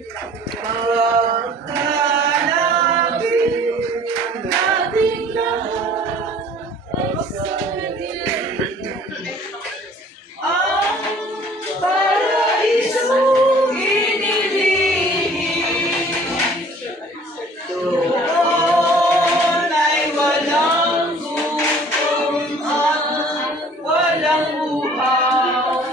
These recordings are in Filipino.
Pagkalapit nating lahat sa ang paraisong iniligid. Doon ay walang gutom at walang uhaw.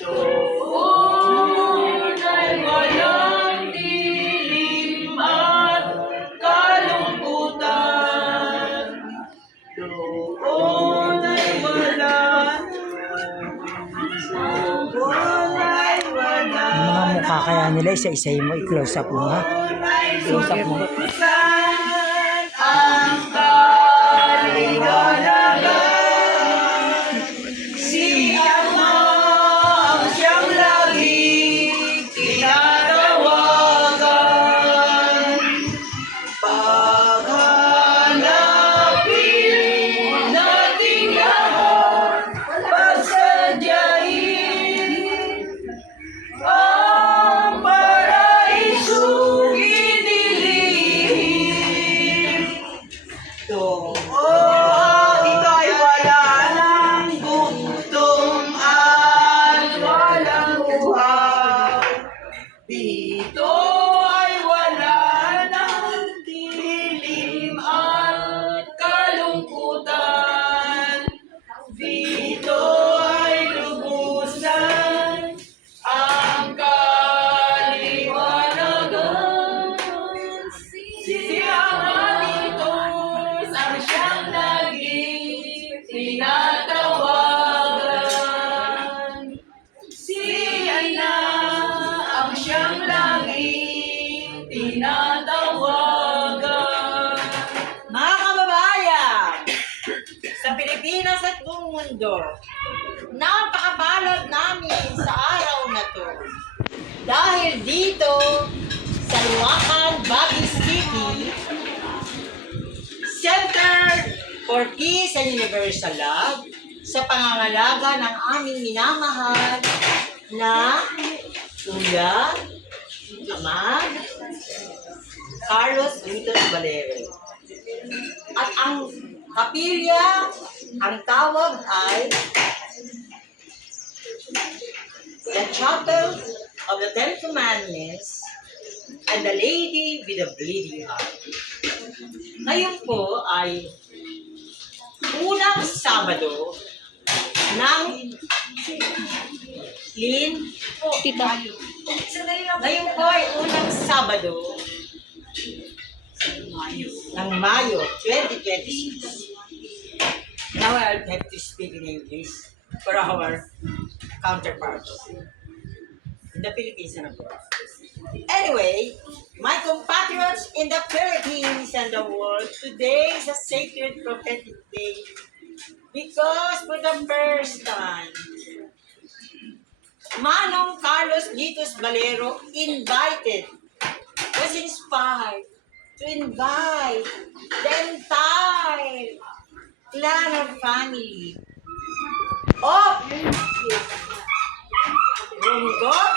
Doon ay walang dilim at kalungkutan. Doon ay walang Mga mukha kaya nila, isa-isahin mo, i-close up mo ha. Close up mo. ang kaligalagan. Si Ama ang siyang laging tinatawagan. Paghanapin nating lahat, pagsadyain ang paraisong inilihim. Dito ay wala ng gutom at walang uhaw. Dito ay wala ng dilim at kalungkutan. Dito ay lubusan ang kaliwanagan. Si Amanitos ang siyang laging tinatawagan. Si Aina ang siyang laging tinatawagan. Mga kababayan, sa Pilipinas at buong mundo, napakapalad namin sa araw na to. Dahil dito, sa Luwakan, Baguio City, Center for Peace and Universal Love, sa pangangalaga ng aming minamahal na Kuya Amag Carlos Litos Valero. At ang kapilya, ang tawag ay The Chapel of the Ten Commandments and the Lady with the Bleeding Heart. Ngayon po ay unang Sabado ng Ngayon po ay unang Sabado ng Mayo 2026. Now I'll have to speak in English for our counterparts in the Philippines and abroad. Anyway, my compatriots in the Philippines and the world, today is a sacred prophetic day because for the first time, Manong Carlos Litos Valero was inspired to invite the entire clan or family of Rongot,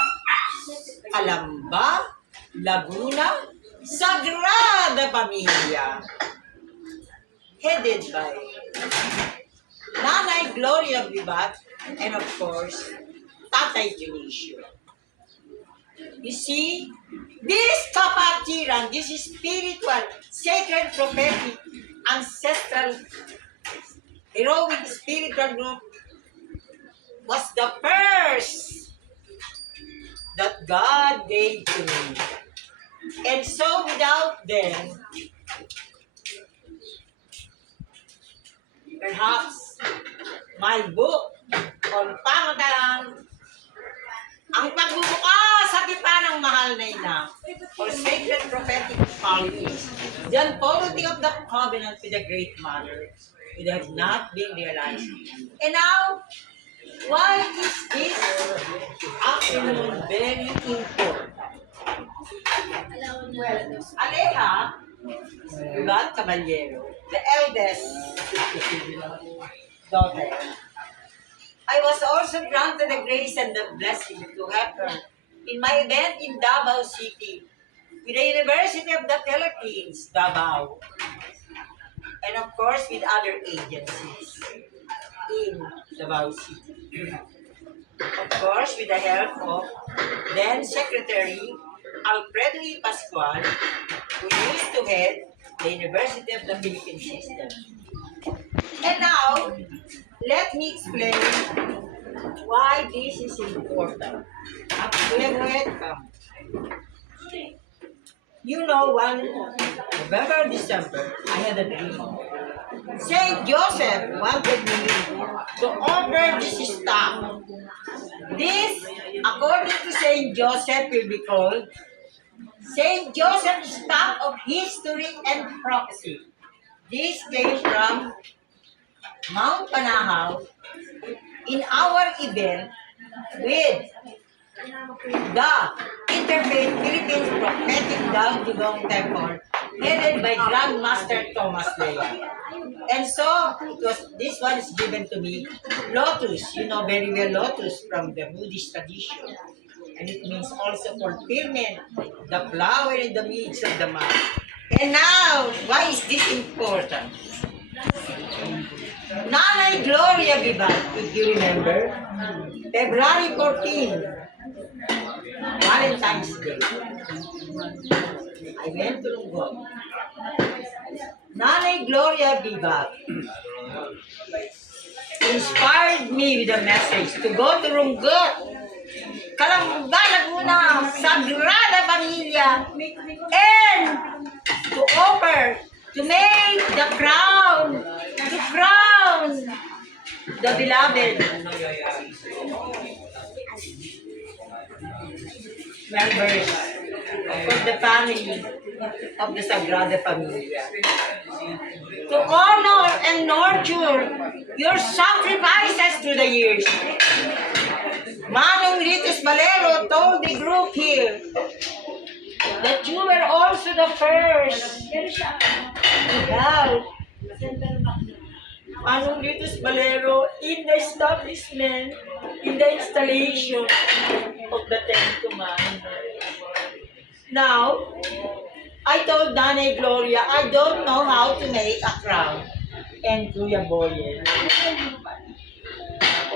Calamba, Laguna, Sagrada Familia, headed by Nanay Gloria Vivat and of course, Tatay Dionisio. You see, this kapatiran, this spiritual, sacred, prophetic, ancestral, heroic spiritual group was the first that God gave to me. And so without them, perhaps my book on Pangatalang, ang pagbubukas sa tipan ng mahal na ina, for sacred prophetic qualities, the unfolding of the covenant with the Great Mother, would have not been realized. And now, why is this afternoon very important? Well, Aleja Vivat Caballero, the eldest daughter, I was also granted the grace and the blessing to have her in my event in Davao City with the University of the Philippines, Davao, and of course with other agencies in Davao City. Of course, with the help of then Secretary Alfredo E. Pascual, who used to head the University of the Philippines system. And now, let me explain why this is important. Welcome. You know, one November, December, I had a dream. Saint Joseph wanted me to offer this staff. This, according to Saint Joseph, will be called Saint Joseph Staff of History and Prophecy. This came from Mount Panahaw in our event with the Interfaith Philippines Prophetic Dawn Dugong Temple, headed by Grandmaster Thomas Leon. And so, this one is given to me, lotus. You know very well lotus from the Buddhist tradition. And it means also fulfillment, the flower in the midst of the month. And now, why is this important? Nanay Gloria Vivan, if you remember, February 14, Valentine's Day. I went to Lungon. Nanay Gloria Vivan inspired me with a message to go to Runggot, Kalamba, Laguna, Sagrada Familia, and to offer, to make the crown, to crown the beloved members of the family of the Sagrada Familia. To honor and nurture your sacrifices through the years. Manong Ritus Valero told the group here that you were also the first to help Manong Ritus Valero in the establishment, in the installation of the Ten Commandments. Now, I told Nanay Gloria, I don't know how to make a crown. And Kuya Boye.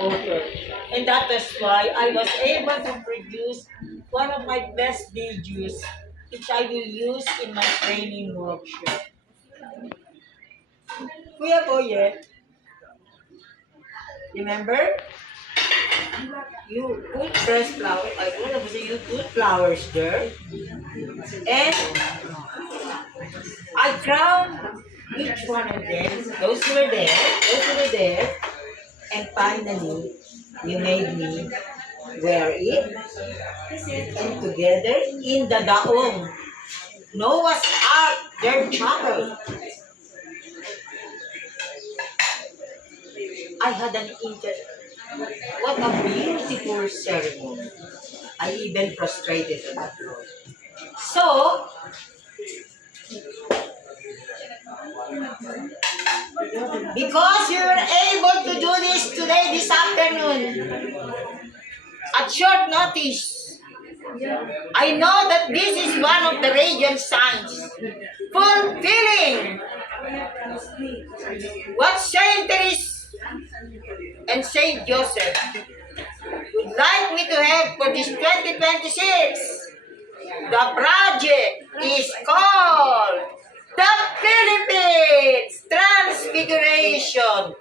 Okay. And that is why I was able to produce one of my best videos, which I will use in my training workshop. Kuya Boye, remember? You put fresh flowers. I don't know, you put flowers there. And I crowned each one of them. Those who were there. And finally, you made me wear it. And together in the Daong, Noah's Ark, their chapel. I had an what a beautiful ceremony. I even prostrated on the floor. So, because we were able to do this today, this afternoon, at short notice, I know that this is one of the radiant signs, fulfilling what Saint Teresa and Saint Joseph would like me to have for this 2026. The project is called the Philippines Transfiguration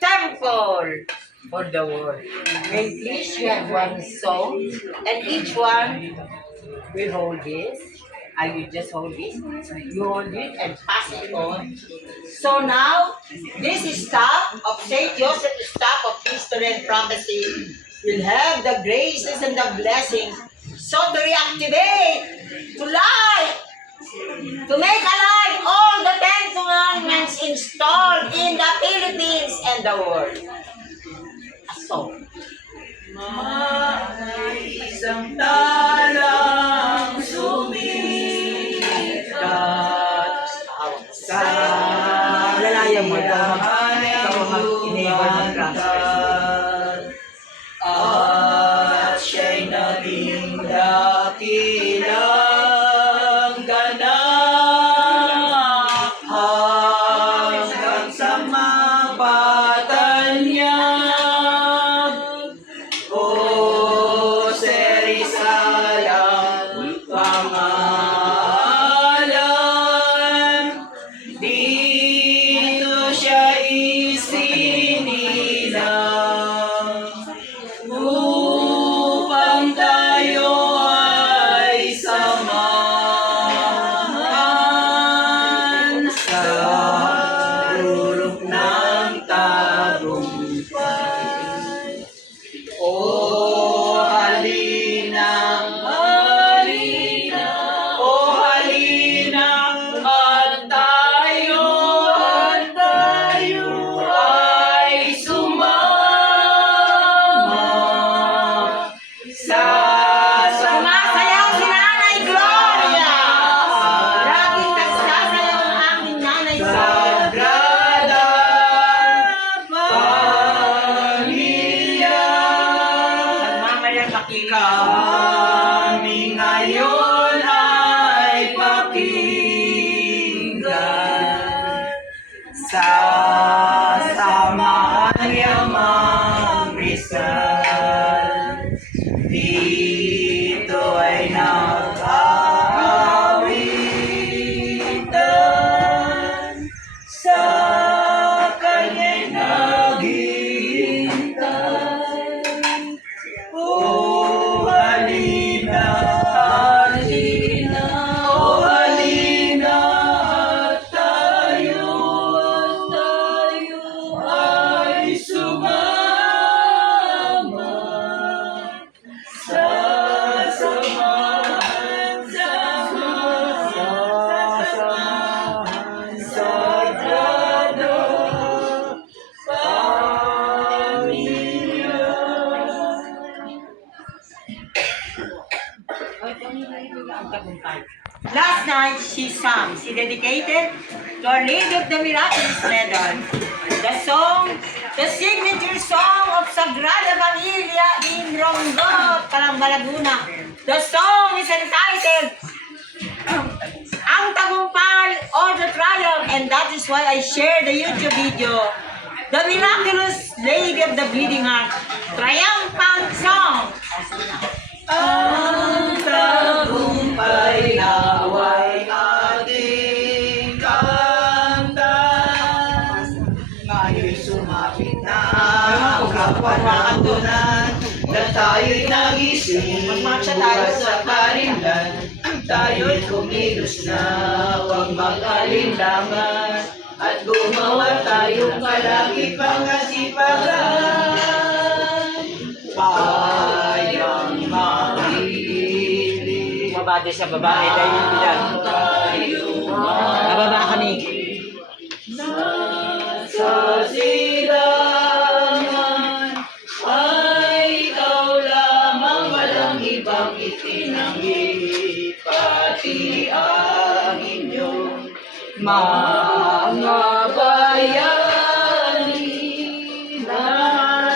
Temple for the world. And please you have one song, and each one will hold this. I will just hold this. You hold it and pass it on. So now, this staff of Saint Joseph, the staff of history and prophecy, will have the graces and the blessings. So to reactivate, to light, to make alive all the 10 commandments installed in the Philippines and the world. A song. Isang talang Sa lalayan mo, ikaw mag-enable mag-transfer. at siya'y naging dakilang ganap hanggang sa mapatanyag. O Serisalang pangalan, dito siya isinilang upang tayo ay samahan sa rulok ng tagumpay. O halina, halina, o halina, at tayo ay sumama sa Sumasayaw si Nanay Gloria. Laging nagsasayaw ang aking Nanay Gloria. Sagrada Pamilya. Mamaya makikita. Kami ngayon ay pakinggan sa samahan yamang Rizal. Dito ay nag-aawitan, sa kanya'y naghihintay. O halina, halina, o halina, at tayo ay sumama sa samahan, Sagrada Pamilya. Last night, she dedicated to Our Lady of the Miraculous Medal, the signature song of Sagrada Familia in Rongo, Calamba, Laguna. The song is entitled Ang Tagumpay or the Triumph, and that is why I share the YouTube video, The Miraculous Lady of the Bleeding Heart, Triumphant Song. Ang tagumpay naway ating kamtan. Ngayon'y sumapit na ang kapanatunan na tayo'y nagising bukas sa karinlan. Tayo'y kumilos na, huwag mag-alinlangan, at gumawa tayong palagi pangasipagan. Tayong makikinig. Mabate sa babae dahil yung bilang. Nababa kami. Sa silangan ay ikaw lamang, walang ibang itinanggi, pati ang inyong mga bayani na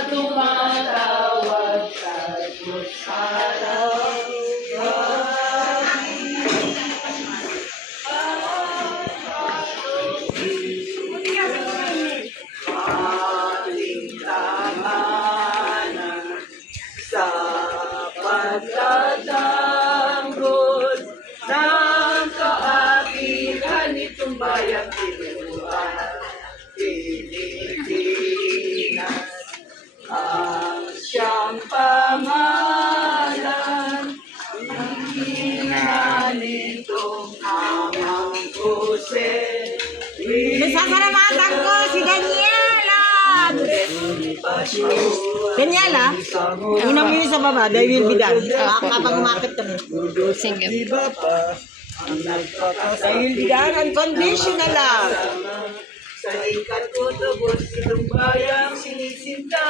tumatawag sa Diyos ating tamanan sa pagtatanggol ng kaapihan nitong bayang Pilipinas. Ang siyang pangalan, ina nitong amang Jose. Nasasalamatan ko si Daniela! Daniela? Una mo yun sa baba, dahil will be done. Kapag umakit kami. Sige. Dahil will be done, unconditional love. Sa ikat ko tubos itong bayang sinisinta.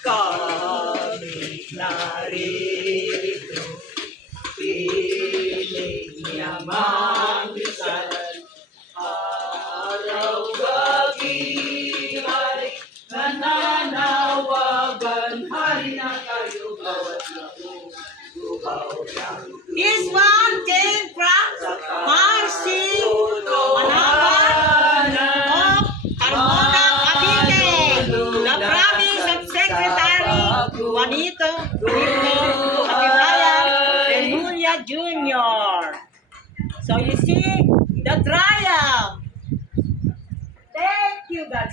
Kami narito, piling yamang Rizal. Araw-gabi, hari, nananawagan, hari na tayo bawat laro. This one came from Marcy Manawan of Carmona, Cavite. The promise of Secretary Juanito Katibayan Remulla Jr. So you see the triumph. Thank you, God.